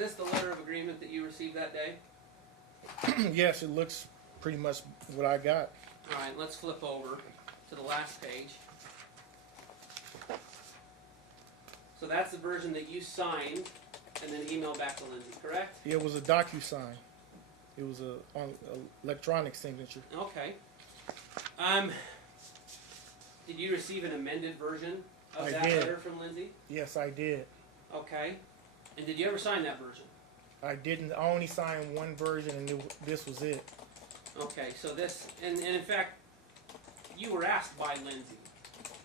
this the letter of agreement that you received that day? Yes, it looks pretty much what I got. All right, let's flip over to the last page. So that's the version that you signed and then emailed back to Lindsay, correct? It was a DocuSign. It was a electronic signature. Okay. Did you receive an amended version of I that did. letter from Lindsay? Yes, I did. Okay. And did you ever sign that version? I didn't. I only signed one version, and this was it. Okay, so this, and in fact, you were asked by Lindsay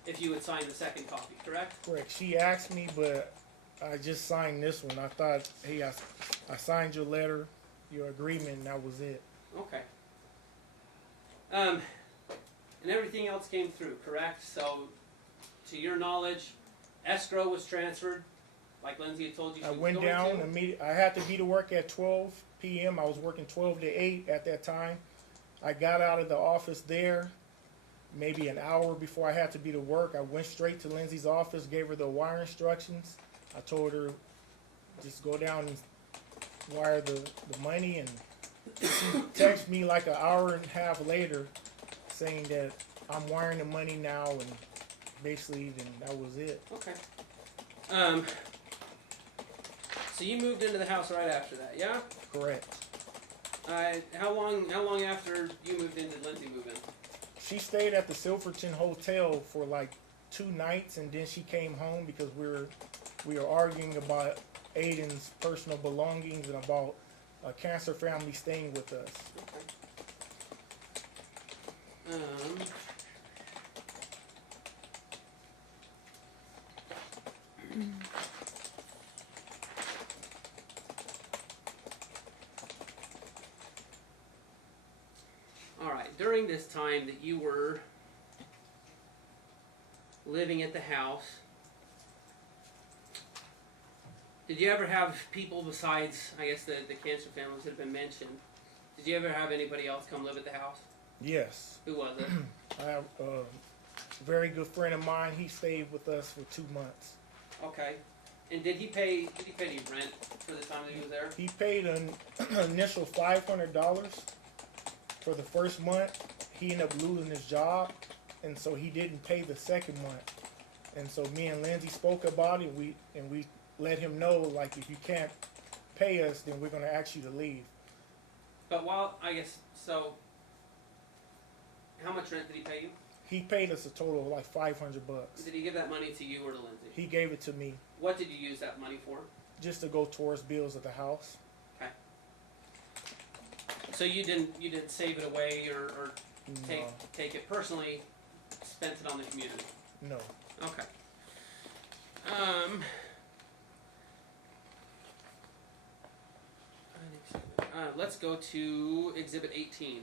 if you would sign the second copy, correct? Correct. She asked me, but I just signed this one. I thought, hey, I signed your letter, your agreement, and that was it. Okay. And everything else came through, correct? So, to your knowledge, escrow was transferred, like Lindsay had told you she I was went going down to? immediately. I had to be to work at 12 p.m. I was working 12 to 8 at that time. I got out of the office there maybe an hour before I had to be to work. I went straight to Lindsay's office, gave her the wire instructions. I told her just go down and wire the money, and she texted me like an hour and a half later saying that I'm wiring the money now, and basically then that was it. Okay. So you moved into the house right after that, yeah? Correct. How long after you moved in did Lindsay move in? She stayed at the Silverton Hotel for like 2 nights, and then she came home because we were arguing about Aiden's personal belongings and about a cancer family staying with us. Okay. All right, during this time that you were living at the house, did you ever have people besides, I guess, the cancer families that have been mentioned? Did you ever have anybody else come live at the house? Yes. Who was it? I have a very good friend of mine. He stayed with us for 2 months. Okay. And did he pay any rent for the time that he was there? He paid an initial $500 for the first month. He ended up losing his job, and so he didn't pay the second month. And so me and Lindsay spoke about it, and we let him know, like, if you can't pay us, then we're going to ask you to leave. But so how much rent did he pay you? He paid us a total of like $500. Did he give that money to you or to Lindsay? He gave it to me. What did you use that money for? Just to go towards bills of the house. Okay. So you didn't save it away or take it personally, spent it on the community? No. Okay. Let's go to Exhibit 18.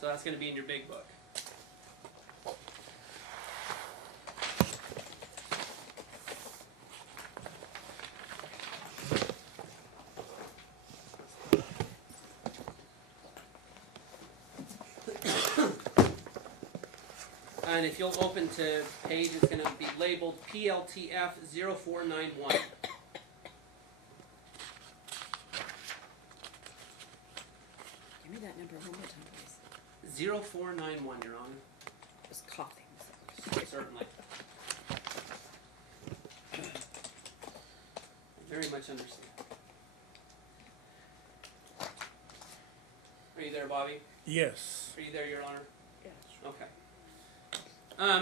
So that's going to be in your big book. And if you'll open to page, it's going to be labeled PLTF 0491. Give me that number one more time, please. 0491, Your Honor. Just coughing. Certainly. Very much understand. Are you there, Bobby? Yes. Are you there, Your Honor? Yes. Okay.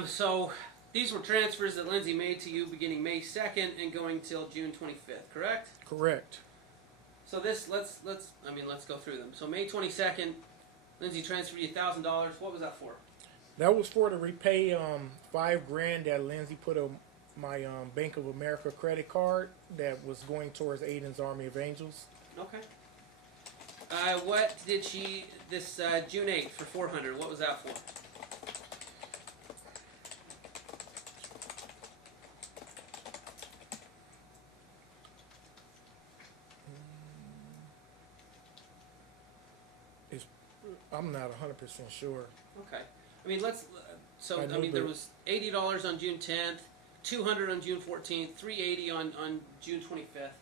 So these were transfers that Lindsay made to you beginning May 2nd and going till June 25th, correct? Correct. So this, let's go through them. So May 22nd, Lindsay transferred you $1,000. What was that for? That was for to repay $5,000 that Lindsay put on my Bank of America credit card that was going towards Aiden's Army of Angels. Okay. What did she, this June 8th for $400, what was that for? I'm not 100% sure. Okay. I mean, there was $80 on June 10th, $200 on June 14th, $380 on June 25th.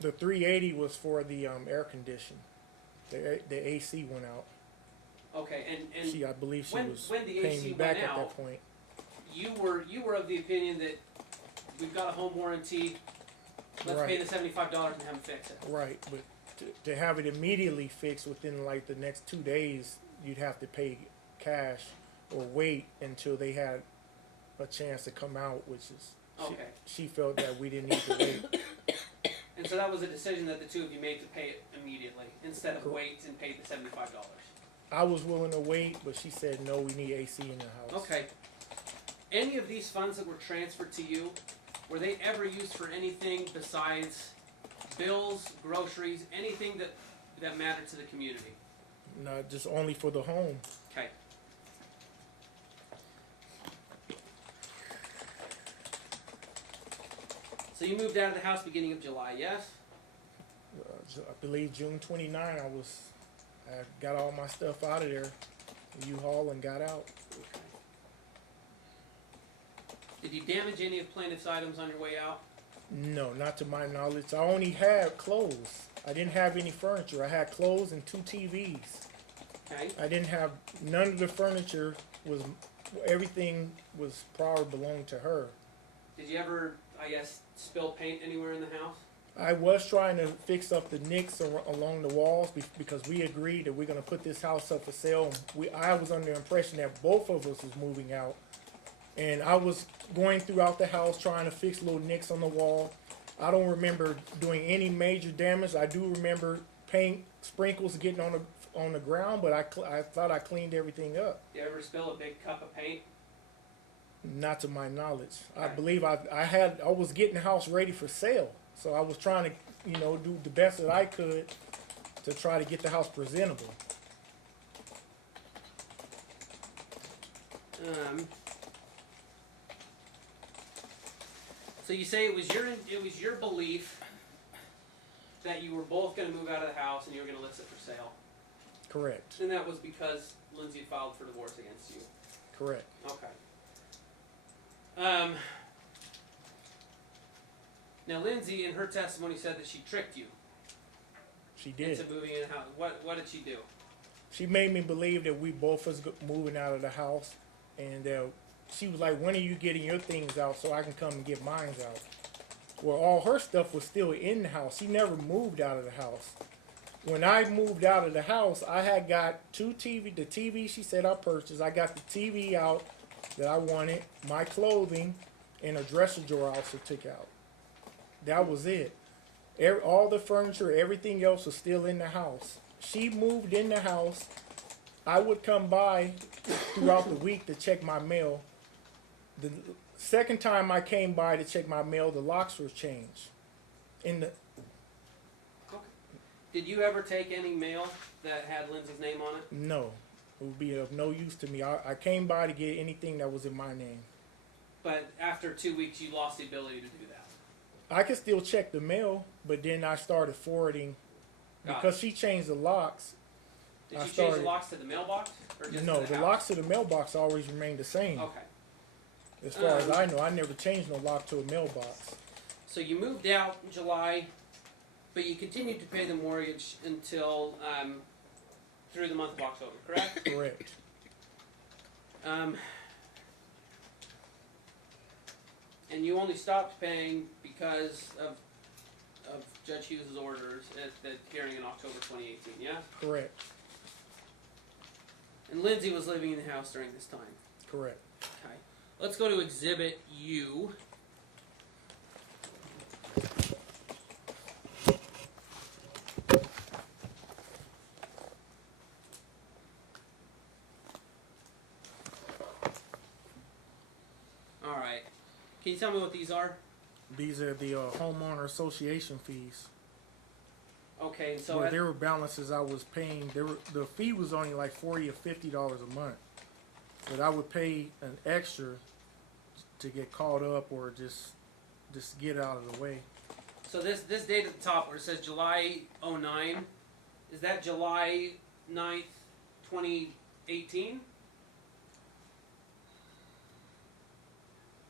The 380 was for the air condition. The AC went out. Okay, and I believe she when- was when the paying AC me back went at out, that point. you were of the opinion that we've got a home warranty. Let's pay Right. the $75 and have them fix it. Right, but to have it immediately fixed within like the next 2 days, you'd have to pay cash or wait until they had a chance to come out, which is Okay. she felt that we didn't need to wait. And so that was a decision that the two of you made to pay it immediately instead of Correct. wait and pay the $75. I was willing to wait, but she said no, we need AC in the house. Okay. Any of these funds that were transferred to you, were they ever used for anything besides bills, groceries, anything that mattered to the community? Not just only for the home. Okay. So you moved out of the house beginning of July, yes? I believe June 29, I got all my stuff out of there, U-Haul, and got out. Okay. Did you damage any of plaintiff's items on your way out? No, not to my knowledge. I only had clothes. I didn't have any furniture. I had clothes and 2 TVs. Okay. I didn't have, none of the furniture was, everything was probably belonged to her. Did you ever, I guess, spill paint anywhere in the house? I was trying to fix up the nicks along the walls because we agreed that we're going to put this house up for sale. I was under the impression that both of us was moving out. And I was going throughout the house trying to fix little nicks on the wall. I don't remember doing any major damage. I do remember paint sprinkles getting on the ground, but I thought I cleaned everything up. Did you ever spill a big cup of paint? Not to my knowledge. I Okay. believe I was getting the house ready for sale. So I was trying to, do the best that I could to try to get the house presentable. So you say it was your belief that you were both going to move out of the house and you were going to list it for sale, Correct. and that was because Lindsay had filed for divorce against you. Correct. Okay. Now Lindsay, in her testimony, said that she tricked you She did. into moving in the house. What did she do? She made me believe that we both was moving out of the house, and she was like, "When are you getting your things out so I can come and get mine out?" Well, all her stuff was still in the house. She never moved out of the house. When I moved out of the house, I had got 2 TV. The TV she said I purchased. I got the TV out that I wanted, my clothing, and a dresser drawer I also took out. That was it. All the furniture, everything else was still in the house. She moved in the house. I would come by throughout the week to check my mail. The second time I came by to check my mail, the locks were changed. Okay. Did you ever take any mail that had Lindsay's name on it? No, it would be of no use to me. I came by to get anything that was in my name. But after 2 weeks, you lost the ability to do that. I could still check the mail, but then I started forwarding because she changed the locks. Did I you change started- the locks to the mailbox? Or just No, to the the house? locks to the mailbox always remained the same. Okay. As far as I know, I never changed no lock to a mailbox. So you moved out in July, but you continued to pay the mortgage until through the month of October, correct? Correct. And you only stopped paying because of Judge Hughes' orders at the hearing in October 2018, yeah? Correct. And Lindsay was living in the house during this time. Correct. Okay. Let's go to Exhibit U. All right. Can you tell me what these are? These are the homeowner association fees. Okay, so Where there were balances I was paying. The fee was only like $40 or $50 a month, but I would pay an extra to get caught up or just get out of the way. so this date at the top where it says July 09, is that July 9th, 2018?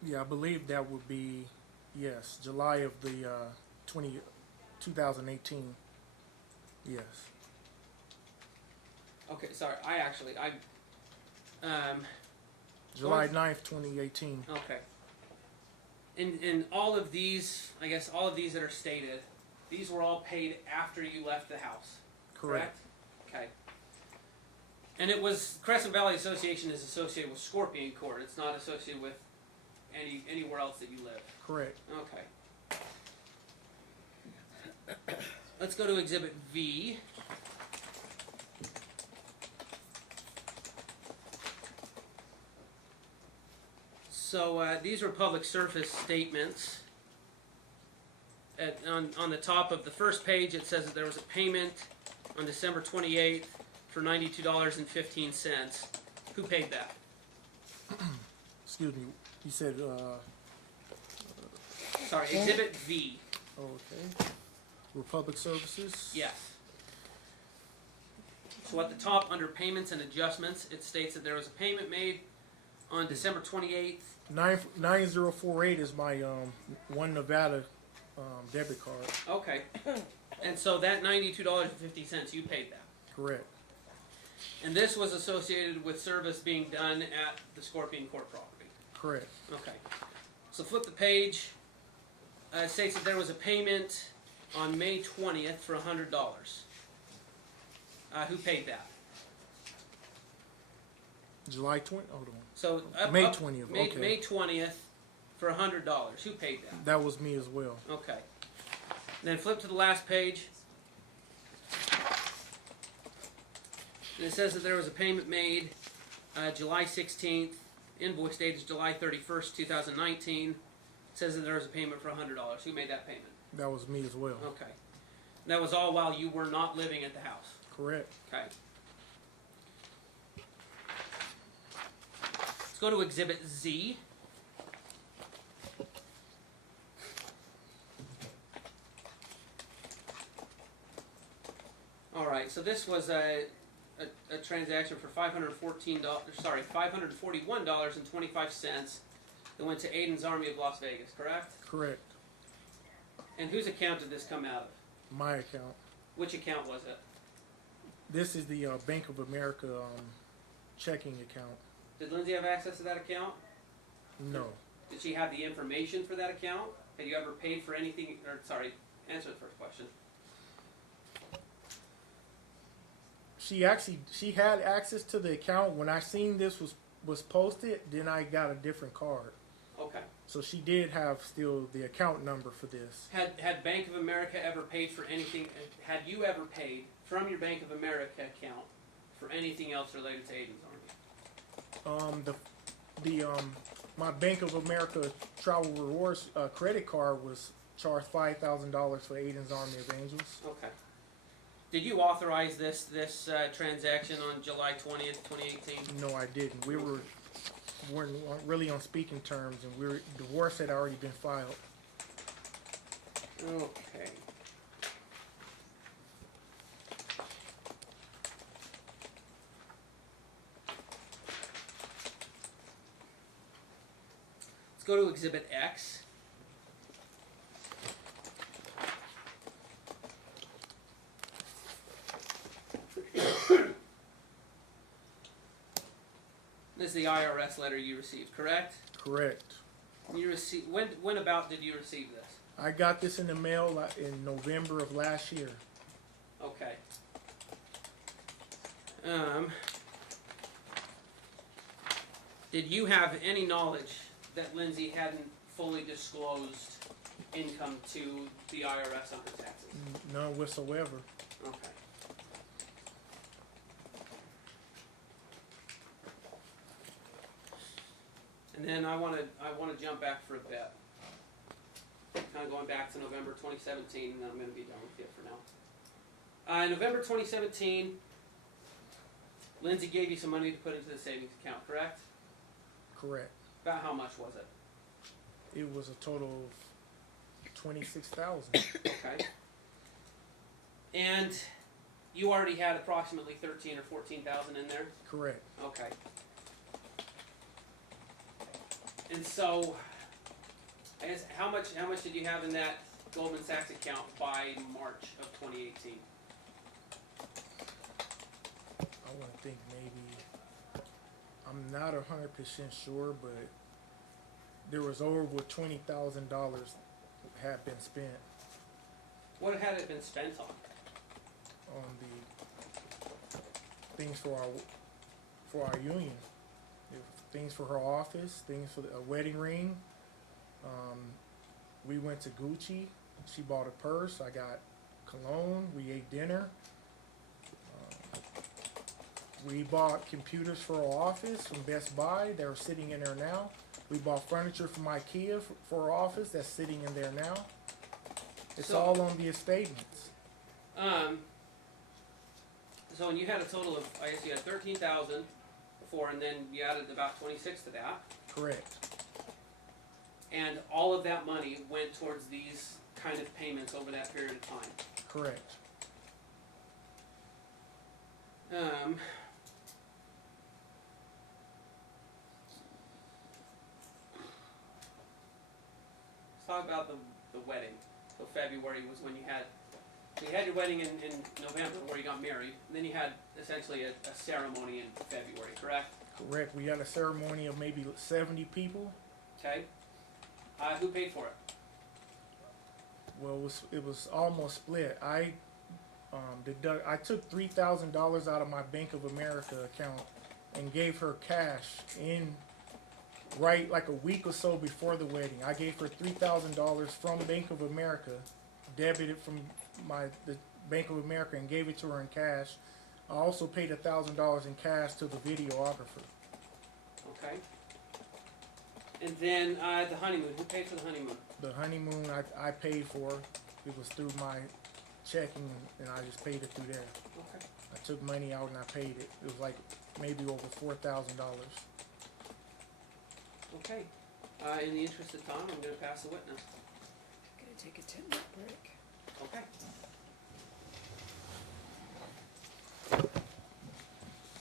Yeah, I believe that would be, yes, July of the 2018. Yes. Okay, sorry. July 9th, 2018. Okay. In all of these, I guess all of these that are stated, these were all paid after you left the house. Correct. Okay. And it was Crescent Valley Association is associated with Scorpion Court. It's not associated with anywhere else that you live. Correct. Okay. Let's go to Exhibit V. So these were public service statements. On the top of the first page, it says that there was a payment on December 28th for $92.15. Who paid that? Excuse me. You said. Sorry, Exhibit V. Okay. Republic Services. Yes. So at the top, under payments and adjustments, it states that there was a payment made on December 28th. 9048 is my One Nevada debit card. Okay. And so that $92.50, you paid that. Correct. And this was associated with service being done at the Scorpion Court property. Correct. Okay. So flip the page. It states that there was a payment on May 20th for $100. Who paid that? July 20. Hold on. So May 20th. May, Okay. May 20th for $100. Who paid that? That was me as well. Okay. Then flip to the last page. And it says that there was a payment made July 16th. Invoice date is July 31st, 2019. It says that there was a payment for $100. Who made that payment? That was me as well. Okay. That was all while you were not living at the house. Correct. Okay. Let's go to Exhibit Z. All right, so this was a transaction for $541.25 that went to Aiden's Army of Las Vegas, correct? Correct. And whose account did this come out of? My account. Which account was it? This is the Bank of America checking account. Did Lindsay have access to that account? No. Did she have the information for that account? Had you ever paid for anything, or sorry, answer the first question. She had access to the account. When I seen this was posted, then I got a different card. Okay. So she did have still the account number for this. Had Bank of America ever paid for anything, had you ever paid from your Bank of America account for anything else related to Aiden's Army? My Bank of America Travel Rewards credit card was charged $5,000 for Aiden's Army of Angels. Okay. Did you authorize this transaction on July 20th, 2018? No, I didn't. We weren't really on speaking terms, and divorce had already been filed. Okay. Let's go to Exhibit X. This is the IRS letter you received, correct? Correct. You received when about did you receive this? I got this in the mail in November of last year. Okay. Did you have any knowledge that Lindsay hadn't fully disclosed income to the IRS on her taxes? None whatsoever. Okay. And then I want to jump back for a bit. Kind of going back to November 2017, and then I'm going to be done with you for now. In November 2017, Lindsay gave you some money to put into the savings account, correct? Correct. About how much was it? It was a total of $26,000. Okay. And you already had approximately 13 or 14,000 in there? Correct. Okay. And so, I guess how much did you have in that Goldman Sachs account by March of 2018? I want to think maybe, I'm not 100% sure, but there was over $20,000 had been spent What had it been spent on? on the things for our union. There were things for her office, things for a wedding ring. We went to Gucci. She bought a purse. I got cologne. We ate dinner. We bought computers for our office from Best Buy. They're sitting in there now. We bought furniture from IKEA for our office. That's sitting in there now. It's So- all on the statements. So when you had a total of, I guess you had 13,000 before, and then you added about 26 to that, Correct. and all of that money went towards these kind of payments over that period of time. Correct. Let's talk about the wedding. So February was when you had your wedding in November where you got married, and then you had essentially a ceremony in February, correct? Correct. We had a ceremony of maybe 70 people. Okay. Who paid for it? Well, it was almost split. I took $3,000 out of my Bank of America account and gave her cash in right like a week or so before the wedding. I gave her $3,000 from Bank of America, debited from the Bank of America and gave it to her in cash. I also paid $1,000 in cash to the videographer. Okay. And then the honeymoon. Who paid for the honeymoon? The honeymoon I paid for. It was through my checking and I just paid it through there. Okay. I took money out and I paid it. It was like maybe over $4,000. Okay. In the interest of time, I'm going to pass the witness. I'm gonna take a 10-minute break. Okay.